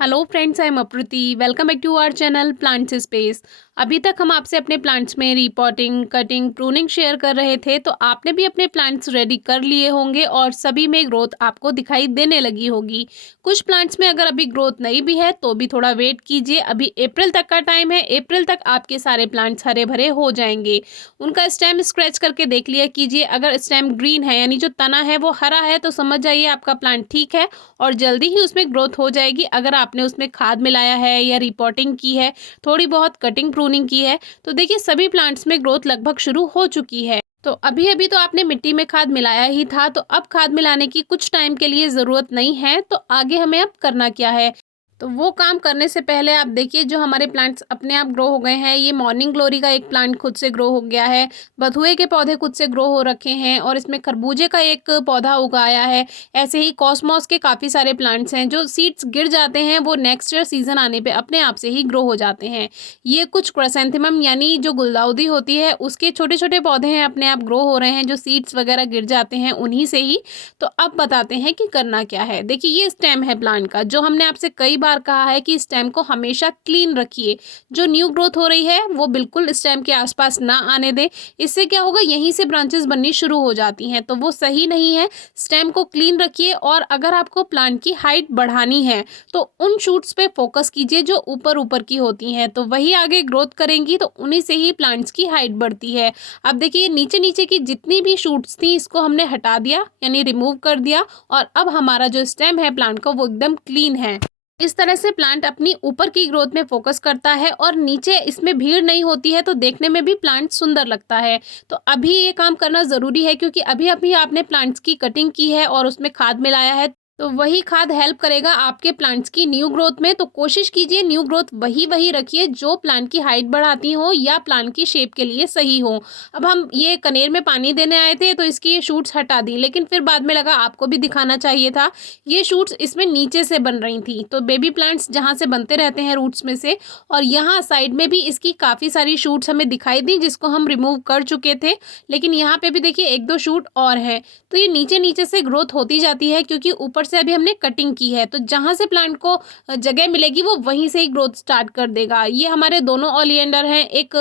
Hello friends, I am Apruti. Welcome back to our channel plants space. अभी तक हम आपसे अपने प्लांट्स में रिपोर्टिंग, कटिंग, प्रूनिंग शेयर कर रहे थे, तो आपने भी अपने प्लांट्स रेडी कर लिए होंगे और सभी में ग्रोथ आपको दिखाई देने लगी होगी। कुछ प्लांट्स में अगर अभी ग्रोथ नहीं भी है तो भी थोड़ा वेट कीजिए, अभी अप्रैल तक का टाइम है। अप्रैल तक आपके सारे प्लांट्स हरे भरे हो जाएंगे। उनका स्टेम स्क्रैच करके देख लिया कीजिए। अगर स्टेम ग्रीन है यानी जो तना है वो हरा है तो समझ जाइए आपका प्लांट ठीक है और जल्दी ही उसमें ग्रोथ हो जाएगी। अगर आपने उसमें खाद मिलाया है या रिपोर्टिंग की है, थोड़ी बहुत कटिंग प्रूनिंग की है, तो देखिए सभी प्लांट्स में ग्रोथ लगभग शुरू हो चुकी है। तो अभी अभी तो आपने मिट्टी में खाद मिलाया ही था, तो अब खाद मिलाने की कुछ टाइम के लिए ज़रूरत नहीं है। तो आगे हमें अब करना क्या है, तो वो काम करने से पहले आप देखिए जो हमारे प्लांट्स अपने आप ग्रो हो गए हैं। ये मॉर्निंग ग्लोरी का एक प्लांट खुद से ग्रो हो गया है, बथुए के पौधे खुद से ग्रो हो रखे हैं और इसमें खरबूजे का एक पौधा उगाया है। ऐसे ही कॉस्मॉस के काफ़ी सारे प्लांट्स हैं जो सीड्स गिर जाते हैं, वो नेक्स्ट ईयर सीजन आने पे अपने आप से ही ग्रो हो जाते हैं। ये कुछ क्राइसैंथेमम यानी जो गुलदाउदी होती है उसके छोटे छोटे पौधे हैं, अपने आप ग्रो हो रहे हैं, जो सीड्स वगैरह गिर जाते हैं उन्हीं से ही। तो अब बताते हैं कि करना क्या है। देखिए ये स्टेम है प्लांट का, जो हमने आपसे कई बार कहा है कि स्टेम को हमेशा क्लीन रखिए। जो न्यू ग्रोथ हो रही है वो बिल्कुल स्टेम के आसपास ना आने दें। इससे क्या होगा, यहीं से ब्रांचेस बननी शुरू हो जाती हैं, तो वो सही नहीं है। स्टेम को क्लीन रखिए और अगर आपको प्लांट की हाइट बढ़ानी है तो उन शूट्स पे फोकस कीजिए जो ऊपर ऊपर की होती हैं, तो वही आगे ग्रोथ करेंगी, तो उन्हीं से ही प्लांट्स की हाइट बढ़ती है। अब देखिए नीचे नीचे की जितनी भी शूट्स थी इसको हमने हटा दिया यानी रिमूव कर दिया और अब हमारा जो स्टेम है प्लांट का वो एकदम क्लीन है। इस तरह से प्लांट अपनी ऊपर की ग्रोथ में फोकस करता है और नीचे इसमें भीड़ नहीं होती है, तो देखने में भी प्लांट सुंदर लगता है। तो अभी ये काम करना ज़रूरी है क्योंकि अभी अभी आपने प्लांट्स की कटिंग की है और उसमें खाद मिलाया है, तो वही खाद हेल्प करेगा आपके प्लांट्स की न्यू ग्रोथ में। तो कोशिश कीजिए न्यू ग्रोथ वही वही रखिए जो प्लांट की हाइट बढ़ाती हो या प्लांट की शेप के लिए सही हो। अब हम ये कनेर में पानी देने आए थे तो इसकी ये शूट्स हटा दी, लेकिन फिर बाद में लगा आपको भी दिखाना चाहिए था। ये शूट्स इसमें नीचे से बन रही थी, तो बेबी प्लांट्स जहाँ से बनते रहते हैं रूट्स में से, और यहाँ साइड में भी इसकी काफ़ी सारी शूट्स हमें दिखाई दी जिसको हम रिमूव कर चुके थे। लेकिन यहाँ पे भी देखिए एक दो शूट और हैं, तो ये नीचे नीचे से ग्रोथ होती जाती है क्योंकि ऊपर से अभी हमने कटिंग की है। तो जहाँ से प्लांट को जगह मिलेगी वो वहीं से ही ग्रोथ स्टार्ट कर देगा। ये हमारे दोनों ओलिएंडर हैं, एक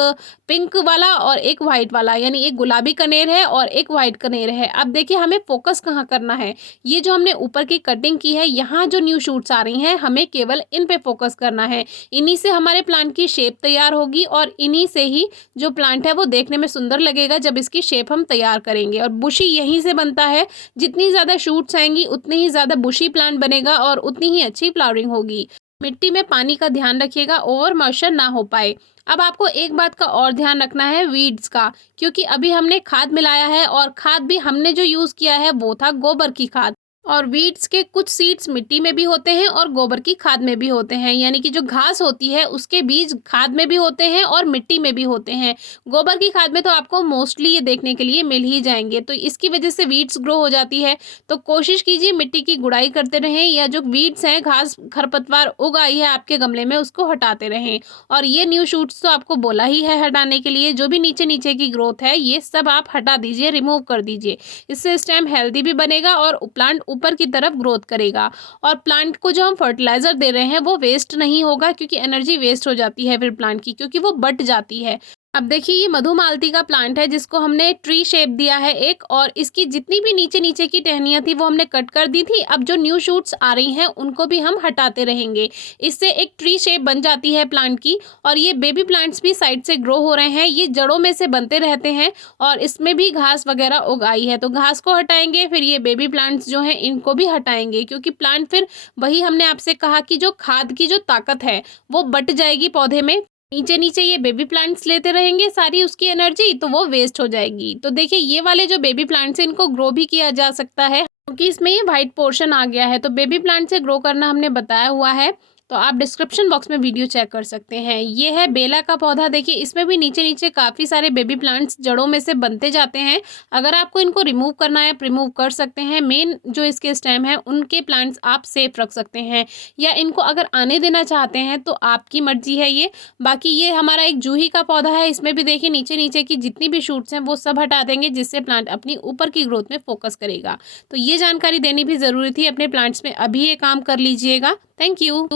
पिंक वाला और एक वाइट वाला, यानी एक गुलाबी कनेर है और एक वाइट कनेर है। अब देखिए हमें फोकस कहाँ करना है, ये जो हमने ऊपर की कटिंग की है यहाँ जो न्यू शूट्स आ रही हैं हमें केवल इन पे फोकस करना है। इन्हीं से हमारे प्लांट की शेप तैयार होगी और इन्हीं से ही जो प्लांट है वो देखने में सुंदर लगेगा जब इसकी शेप हम तैयार करेंगे। और बुशी यहीं से बनता है, जितनी ज़्यादा शूट्स आएंगी उतनी ही ज़्यादा बुशी प्लांट बनेगा और उतनी ही अच्छी फ्लावरिंग होगी। मिट्टी में पानी का ध्यान रखिएगा, ओवर मॉइस्चर ना हो पाए। अब आपको एक बात का और ध्यान रखना है, वीड्स का, क्योंकि अभी हमने खाद मिलाया है और खाद भी हमने जो यूज़ किया है वो था गोबर की खाद। और वीड्स के कुछ सीड्स मिट्टी में भी होते हैं और गोबर की खाद में भी होते हैं, यानी कि जो घास होती है उसके बीज खाद में भी होते हैं और मिट्टी में भी होते हैं। गोबर की खाद में तो आपको मोस्टली ये देखने के लिए मिल ही जाएंगे, तो इसकी वजह से वीड्स ग्रो हो जाती है। तो कोशिश कीजिए मिट्टी की गुड़ाई करते रहें या जो वीड्स हैं, घास खरपतवार उग आई है आपके गमले में, उसको हटाते रहें। और ये न्यू शूट्स तो आपको बोला ही है हटाने के लिए, जो भी नीचे नीचे की ग्रोथ है ये सब आप हटा दीजिए, रिमूव कर दीजिए। इससे स्टेम हेल्दी भी बनेगा और प्लांट ऊपर की तरफ ग्रोथ करेगा। और प्लांट को जो हम फर्टिलाइजर दे रहे हैं वो वेस्ट नहीं होगा, क्योंकि एनर्जी वेस्ट हो जाती है फिर प्लांट की, क्योंकि वो बट जाती है। अब देखिए ये मधुमालती का प्लांट है जिसको हमने ट्री शेप दिया है एक, और इसकी जितनी भी नीचे नीचे की टहनियाँ थी वो हमने कट कर दी थी। अब जो न्यू शूट्स आ रही हैं उनको भी हम हटाते रहेंगे, इससे एक ट्री शेप बन जाती है प्लांट की। और ये बेबी प्लांट्स भी साइड से ग्रो हो रहे हैं, ये जड़ों में से बनते रहते हैं और इसमें भी घास वगैरह उग आई है, तो घास को हटाएंगे, फिर ये बेबी प्लांट्स जो हैं इनको भी हटाएंगे, क्योंकि प्लांट फिर वही हमने आपसे कहा कि जो खाद की जो ताकत है वो बट जाएगी पौधे में। नीचे नीचे ये बेबी प्लांट्स लेते रहेंगे सारी उसकी एनर्जी, तो वो वेस्ट हो जाएगी। तो देखिए ये वाले जो बेबी प्लांट्स हैं इनको ग्रो भी किया जा सकता है, क्योंकि इसमें ये वाइट पोर्शन आ गया है। तो बेबी प्लांट से ग्रो करना हमने बताया हुआ है, तो आप डिस्क्रिप्शन बॉक्स में वीडियो चेक कर सकते हैं। ये है बेला का पौधा, देखिए इसमें भी नीचे नीचे काफ़ी सारे बेबी प्लांट्स जड़ों में से बनते जाते हैं। अगर आपको इनको रिमूव करना है रिमूव कर सकते हैं। मेन जो इसके स्टेम है उनके प्लांट्स आप सेफ रख सकते हैं, या इनको अगर आने देना चाहते हैं तो आपकी मर्जी है ये। बाकी ये हमारा एक जूही का पौधा है, इसमें भी देखिए नीचे नीचे की जितनी भी शूट्स हैं वो सब हटा देंगे, जिससे प्लांट अपनी ऊपर की ग्रोथ में फोकस करेगा। तो ये जानकारी देनी भी ज़रूरी थी अपने प्लांट्स में, अभी ये काम कर लीजिएगा। Thank you.